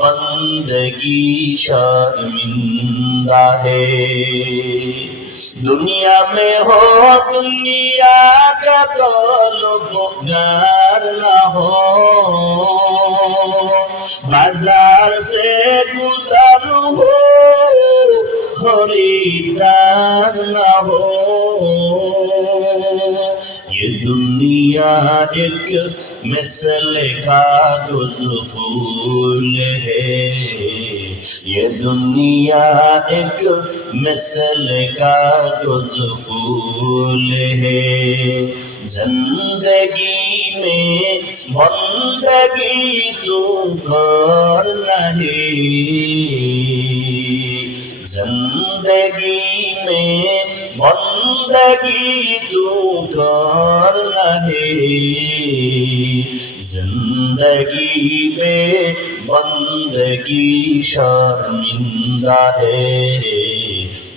बंदगी शर्मिंदा है दुनिया में हो दुनिया का तलबगार ना हो बाजार से गुजर हो ना हो ये दुनिया एक मिसल कागज़ फूल है। ये दुनिया एक मिसल कागज़ फूल है। ज़िंदगी में बंदगी तू कर नहीं जिंदगी में बंदगी तू कर नहीं जिंदगी में बंदगी शर्मिंदा है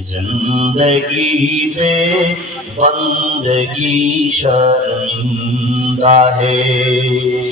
जिंदगी में बंदगी शर्मिंदा है